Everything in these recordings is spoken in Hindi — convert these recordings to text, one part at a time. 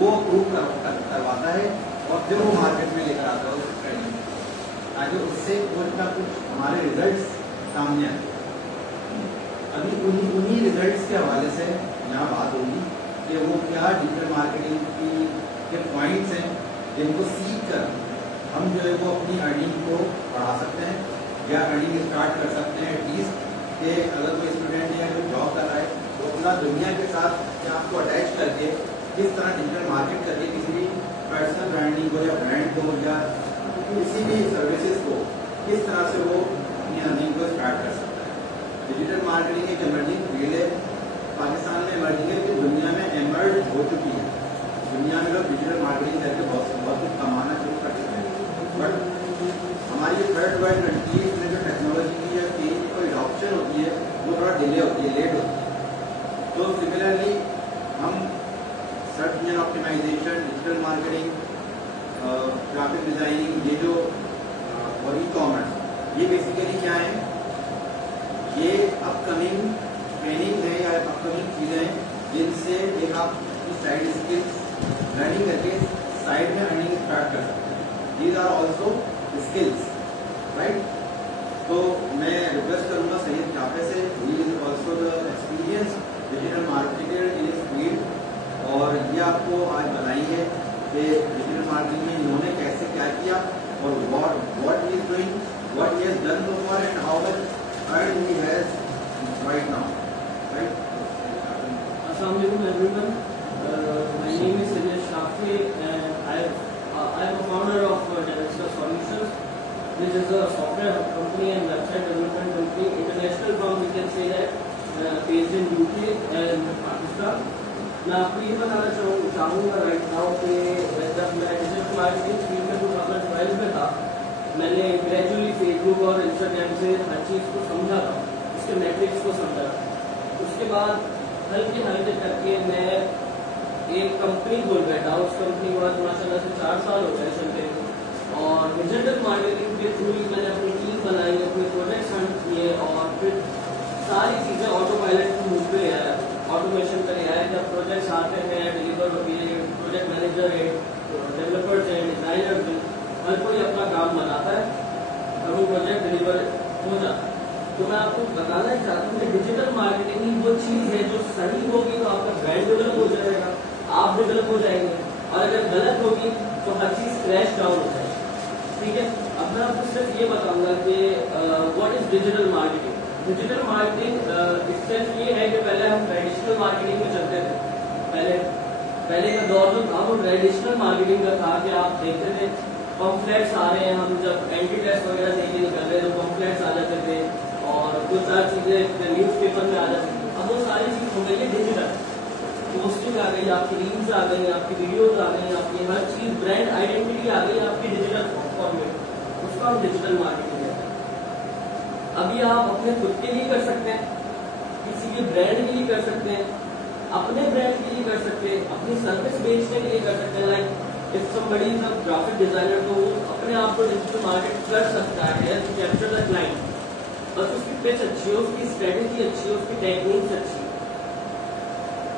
वो अप्रूव करवाता है और फिर वो मार्केट में लेकर आता है उस ट्रेडिंग में, ताकि उससे कुछ ना कुछ हमारे रिजल्ट्स सामने आए। अभी उन्हीं रिजल्ट्स के हवाले से यहाँ बात होगी कि वो क्या डिजिटल मार्केटिंग की के पॉइंट्स हैं जिनको सीख कर हम जो है वो अपनी अर्निंग को बढ़ा सकते हैं या अर्निंग स्टार्ट कर सकते हैं। एटलीस्ट कि अगर कोई स्टूडेंट या कोई जॉब कर रहा है तो अपना दुनिया के साथ आपको अटैच करके किस तरह डिजिटल मार्केट करके किसी भी पर्सनल ब्रांडिंग को या ब्रांड को या किसी भी सर्विसेज को किस तरह से वो अपनी अर्निंग को स्टार्ट कर सकता है। डिजिटल मार्केटिंग एक इमर्जिंग फील्ड है, पाकिस्तान में इमर्जिंग है कि दुनिया में इमर्ज हो चुकी है। दुनिया में लोग डिजिटल मार्केटिंग करके बहुत कुछ कमाना शुरू कर चुके हैं, बट हमारी थर्ड वर्ल्ड कंट्रीज में जो टेक्नोलॉजी की या चेंज को एडॉप्शन होती है वो थोड़ा डिले होती है, लेट होती है। तो सिमिलरली हम search engine optimisation, digital marketing, graphic designing, ये जो और ई कॉमर्स, ये बेसिकली क्या है, ये अपकमिंग ट्रेनिंग है या अपकमिंग चीजें हैं जिनसे एक आप साइड स्किल्स लर्निंग करके साइड में अर्निंग स्टार्ट कर सकते हैं। These are also skills, right. तो मैं रिक्वेस्ट करूंगा सैयद चाफे से, he is also the experience digital marketer in इस फील्ड, और ये आपको आज बताएंगे कि डिजिटल मार्केटिंग में इन्होंने कैसे क्या किया और what he is doing, what he has done so far and how much earned he has right now, right? Assalamu alaikum everyone. My name is Sayyid Shafi and I am a founder of Dimensional Solutions. This is a software company and website development company, international firm we can say that, based in UK and Pakistan. मैं आपको ये बताना चाहूँगा राइट नाउ कि जब मैं डिजिटल मार्केटिंग फील्ड में 2012 में था, मैंने ग्रेजुअली फेसबुक और इंस्टाग्राम से हर चीज़ को समझा था, उसके मैट्रिक्स को समझा था। उसके बाद हल्के हल्के करके मैं एक कंपनी खोल बैठा, उस कंपनी के बाद माशाल्लाह से 4 साल हो गए चलते, और डिजिटल मार्केटिंग के थ्रू मैंने अपनी टीम बनाई, अपने प्रोजेक्ट्स हंट किए और फिर सारी चीज़ें ऑटो पायलट के मूव पे आया, ऑटोमेशन पर आया। जब प्रोजेक्ट्स आते हैं, डिलीवर होती है, प्रोजेक्ट मैनेजर है, डेवलपर्स हैं, डिजाइनर्स हैं, हर कोई अपना काम बनाता है और वो प्रोजेक्ट डिलीवर हो जाता है। तो मैं आपको बताना चाहता हूँ कि डिजिटल मार्केटिंग ही वो चीज़ है जो सही होगी तो आपका ब्रांड डेवलप हो जाएगा, आप डेवलप हो जाएंगे, और अगर गलत होगी तो हर चीज़ क्रैश डाउन हो जाएगी। ठीक है, अब मैं आपको सिर्फ ये बताऊंगा कि what is digital marketing. Digital marketing सिर्फ ये है कि पहले हम ट्रेडिशनल मार्केटिंग में चलते थे। पहले का दौर जो था वो ट्रेडिशनल मार्केटिंग का था कि आप देखते थे पम्फलेट्स आ रहे हैं, हम जब एंटी टेस्ट वगैरह देके निकल रहे तो पम्फलेट्स आ जाते थे और कुछ सारी चीजें न्यूज़पेपर में आ जाती थी। अब वो सारी चीज हो गई है डिजिटल, पोस्टिंग आ गई, आपकी रील्स आ गई, आपकी वीडियोज आ गई, आपकी हर चीज ब्रांड आइडेंटिटी आ गई आपकी डिजिटल फॉर्मेट, उसको हम डिजिटल मार्केटिंग कहते हैं। अभी आप अपने खुद के लिए कर सकते हैं, किसी के ब्रांड के लिए कर सकते हैं, अपने ब्रांड के लिए कर सकते हैं, अपनी सर्विस बेचने के लिए कर सकते हैं। Like if somebody is a graphic designer तो वो अपने आप को डिजिटल मार्केट कर सकता है टू कैप्चर द क्लाइंट, बस उसकी पिच अच्छी हो, उसकी स्ट्रेटेजी अच्छी हो, उसकी टेक्निक्स अच्छी।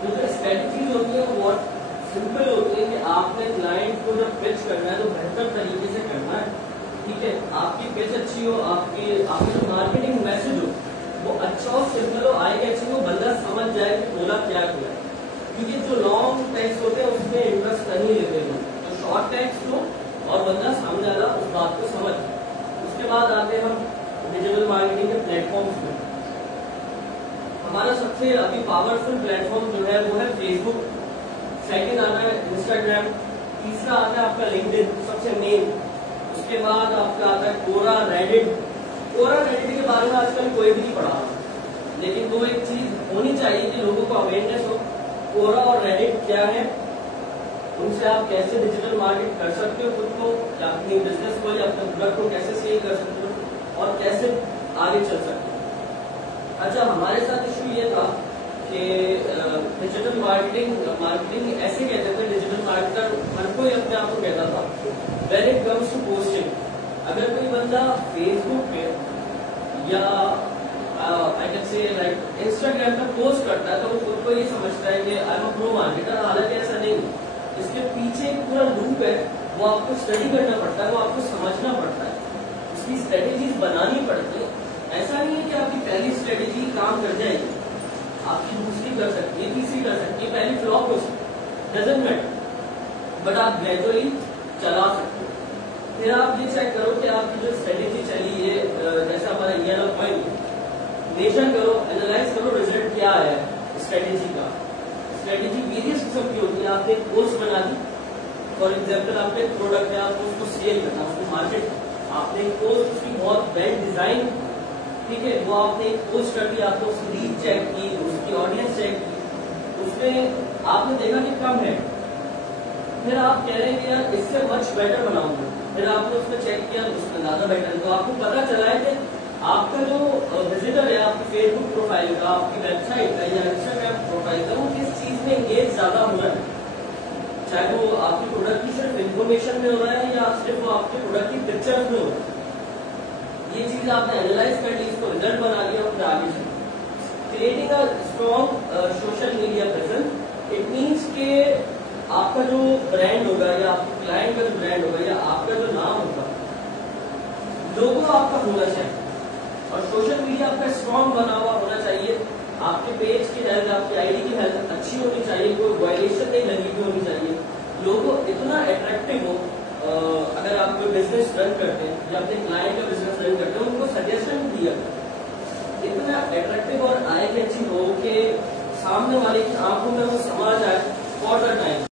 तो जो स्ट्रेटेजीज होती है वो बहुत सिंपल होती है कि आपने क्लाइंट को जब पिच करना है तो बेहतर तरीके से करना है। ठीक है, आपकी पिच अच्छी हो, आपकी जो मार्केटिंग मैसेज हो वो अच्छा हो, सिंपल हो, आई कैचिंग हो, बंदा समझ जाए कि बोला क्या किया। क्योंकि जो लॉन्ग टेक्स्ट होते हैं उसमें इंटरेस्ट नहीं लेते लोग, तो शॉर्ट टेक्स्ट हो और बंदा समझ आ रहा उस बात को समझ। उसके बाद आते हैं हम डिजिटल मार्केटिंग के प्लेटफॉर्म्स में। हमारा सबसे अभी पावरफुल प्लेटफॉर्म जो है वो है फेसबुक, सेकंड आता है इंस्टाग्राम, तीसरा आता है आपका लिंक्डइन सबसे मेन, उसके बाद आपका आता है कोरा, रेडिट। कोरा रेडिट के बारे में आजकल कोई भी नहीं पढ़ा, लेकिन वो एक चीज होनी चाहिए कि लोगों को अवेयरनेस हो। कोरा और रेडिट क्या है, उनसे आप कैसे डिजिटल मार्केट कर सकते हो खुद को, या अपनी बिजनेस को या अपने प्रोडक्ट को कैसे सेल कर सकते हो और कैसे आगे चल सकते हो। अच्छा, हमारे साथ इशू ये था कि डिजिटल मार्केटिंग ऐसे कहते थे, डिजिटल मार्केटर हर कोई अपने आप को कहता था when it comes to posting. अगर कोई बंदा फेसबुक पे या I can say like Instagram पे पोस्ट करता है तो वो खुद को ये समझता है कि I am a pro marketer, हालांकि ऐसा नहीं। इसके पीछे एक पूरा लूप है, वो आपको स्टडी करना पड़ता है, वो आपको समझना पड़ता है, उसकी स्ट्रेटेजीज बनानी पड़ती है। ऐसा नहीं है कि आपकी पहली स्ट्रेटेजी काम कर जाएगी, आपकी दूसरी कर सकती है, तीसरी कर सकती है, पहली फ्लॉप हो सकती है, डजंट मैटर, बट आप ग्रेजुअली चला सकते हो। फिर आप ये चेक करो कि आपकी जो स्ट्रेटेजी चली है, जैसा हमारा ये वाला पॉइंट, मेजर करो, एनालाइज करो रिजल्ट क्या है स्ट्रेटेजी का। स्ट्रेटेजी वेरियस किस्म की होती है। आपने एक कोर्स बना दी, फॉर एग्जाम्पल आपने एक प्रोडक्ट है, आपको उसको सेल करना, उसको मार्केट, आपने एक कोर्स उसकी बहुत वेल डिजाइन, ठीक है, वो आपने एक पोस्ट कर दी, आपने उसकी रीच चेक की, उसकी ऑडियंस चेक की, उसमें आपने देखा कि कम है, फिर आप कह रहे हैं कि यार इससे मच बेटर बनाऊंगा, फिर आपने उसमें चेक किया, उसमें ज्यादा बेटर, तो आपको पता चला है कि आपका जो विजिटर है आपकी फेसबुक प्रोफाइल का, आपकी वेबसाइट का या इंस्टाग्राम प्रोफाइल का, वो किस चीज में एंगेज ज्यादा हो रहा है, चाहे वो आपकी प्रोडक्ट की सिर्फ इंफॉर्मेशन में हो रहा है या सिर्फ वो आपके प्रोडक्ट की पिक्चर्स में हो रहा है। ये चीज आपने एनालाइज कर ली, इसको रिजल्ट बना लिया और फिर आगे चलिए। Creating a strong social media presence, it means के आपका जो ब्रांड होगा या आपके क्लाइंट का जो ब्रांड होगा या आपका जो नाम होगा, लोगो आपका होना चाहिए और सोशल मीडिया आपका स्ट्रॉन्ग बना हुआ होना चाहिए। आपके पेज की हेल्थ, आपकी आईडी की हेल्थ अच्छी होनी चाहिए, कोई वायलेशन नहीं लगी हुई होनी चाहिए, लोगो इतना अट्रैक्टिव हो, अगर आप कोई बिजनेस रन करते हैं या अपने क्लाइंट का बिजनेस रन करते हैं, उनको सजेशन दिया इतना अट्रैक्टिव और आई कैचिंग हो कि सामने वाले की आंखों में वो समा जाए फॉर द टाइम।